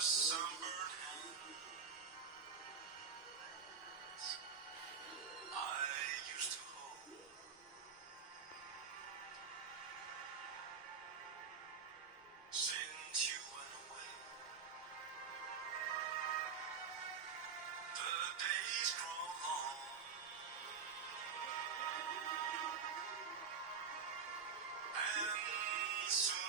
sunburned hands I used to hold. Since you went away, the days grow long, and soon